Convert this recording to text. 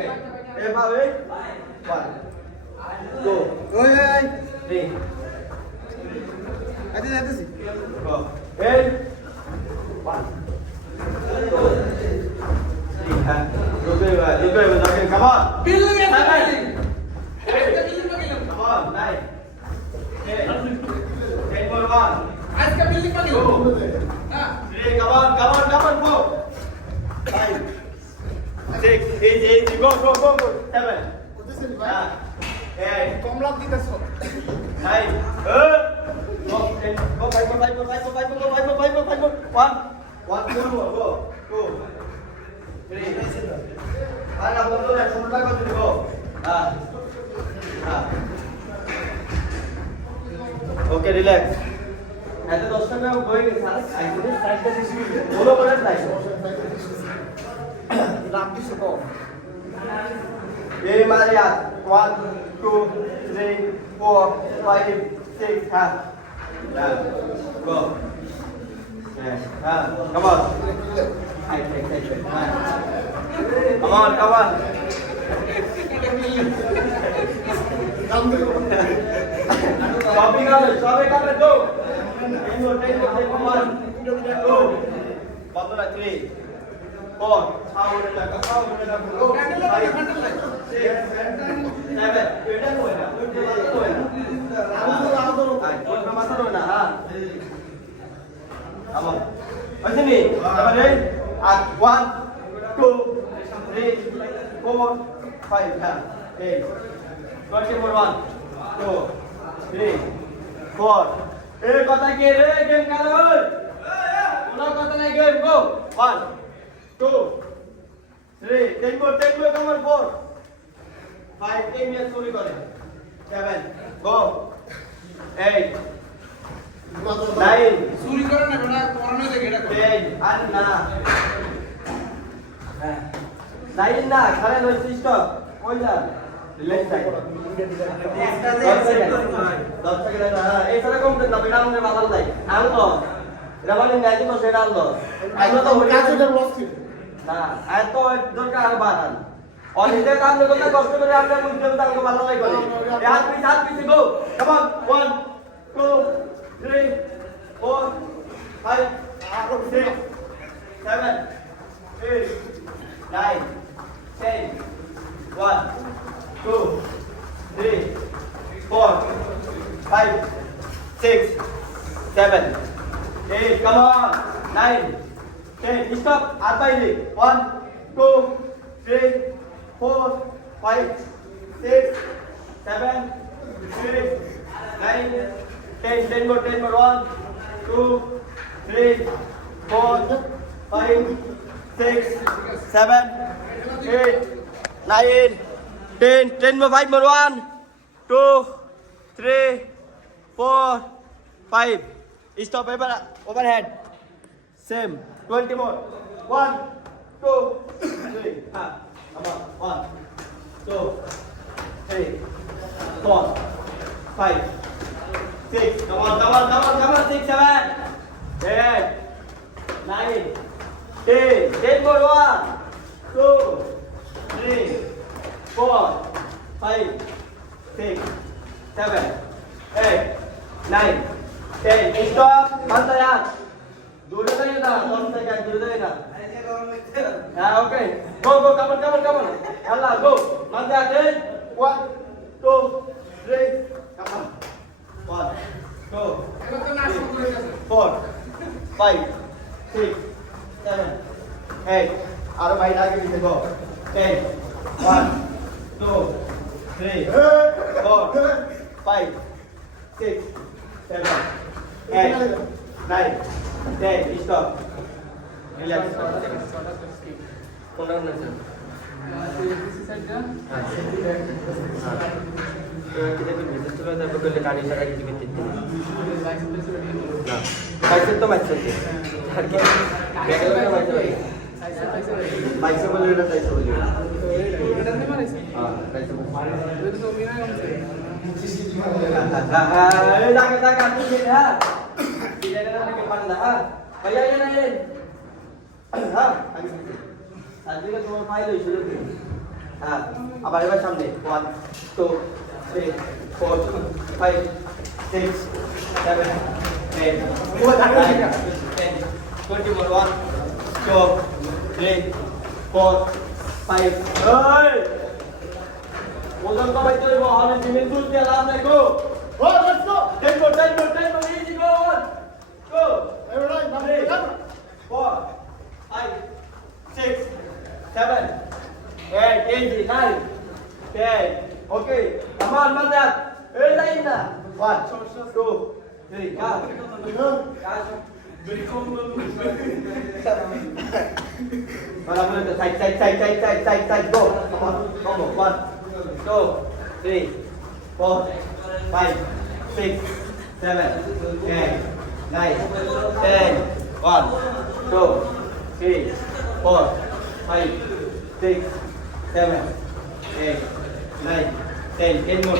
Okay. Em vào đi. One. Go. Oi, oi. Three. আইতেছি Go. Eight. One. Two. Three. Look over. Okay, come on. Building. Come on. Nine. 10. 10 more one. আজকে building বানিয়ে Two. হ্যাঁ 3. Come on. Go. 5. 6. Easy. Go. 7. Eight. Kamala দিতেছো 9. Go. 10. Go. 5 more. 1. 2 more. Go. 2. 3. আর না বন্ধু না শুরুটা করে দিব হ্যাঁ ওকে রিল্যাক্স এত 10 টাকা হয়ে গেছে আর আইডিয়া সাইডটা দিছি বলো বলে তাই লাভ দিছো কম এই মারিয়া 1 2 3 4 5 6 হ্যাঁ গো হ্যাঁ come on come on সবাই কামে তো come on go বন্ধুরা 3 4 সাউন্ডে লাগা go 5 6 7 এটা কই না ওটা মাথা ধরে না হ্যাঁ আমার আসেনি তারপরে 1 2 3 4 5 হ্যাঁ 8 21 2 3 4 এই কথা কি রে গেম খেলা হই কোনো কথা নাই game go 1 2 3 10 more come on 4 5 10 minute চুরি করে 7 go 8 9 চুরি করে না বেটা পড়ানো দেখে এটা করে 10 আর না হ্যাঁ 9 না খালি নয় স্টপ কই যা রিল্যাক্স থাক 10 সেকেন্ড না এইটা কমপ্লিট না বেটা আমাদের বাদাল নাই আন তো রাবানি নাই তো সেটা আন তো আইনো তো কাজটা লস ছিল না আই তো দরকার আর বাদাল অনেকটা কাম করতে কষ্ট করে আমরা মুখে তাকে বাদাল নাই করে হাত পিছে গো come on 1 2 3 4 5 6 7 8 9 10 1 2 3 4 5 6 7 8 come on 9 10 stop আর বাইরে 1 2 3 4 5 6 7 8 9 10 more 1 2 3 4 5 6 7 8 9 10 more 5 more 1 2 3 4 5 stop overhead same 20 more 1 2 3 come on 1 2 3 4 5 6 come on 6 7 8 9 10 more 1 2 3 4 5 6 7 8 9 10 stop banda yaar dure jaye na 10 second dure jaye na yeah okay go come on Allah go banda 10 1 2 3 come on 1 2 এবার তো নাচ শুরু করে দিয়েছে 4 5 6 7 8 আরো ভাই লাগে দিতে গো 10 1 2 3 4 5 6 7 8 9 10 stop relax কোনটা না এসি সাইডটা kita bisa terus ada bekerja kali saya lagi di titik. Licence Nah, macet tuh macet ya. Harga bagaimana macet lagi? Macet boleh ada macet boleh. এটা নিতে পারিস Ah, macet boleh. এটা তো মিনা গেছে Dah tu sini ha. Tidak ada lagi kepala ha. Bayar ya naik. Ha, tadi kan cuma file itu sudah. আবার এবার সামনে 1 2 3 4 5 6 7 8 9 10 21 2 3 4 5 এই ওজন কমাইতে হইব আমি জিমের দুধ দিয়ে লাভ নাই গো Oh, let's go. Ten more, easy, go on. Go. Everybody, number 3, 11. 4, 5, 6, 7, 8, easy, 9, 10. Okay, come on, Mandat. Hey, line na. 1, 2, 3, go. Side, go. Come on, 1, 2, 3, 4, 5, 6, 7, 8, 9, 10. 1, 2, 3, 4, 5, 6, 7, 8, 9, 10. 10 more.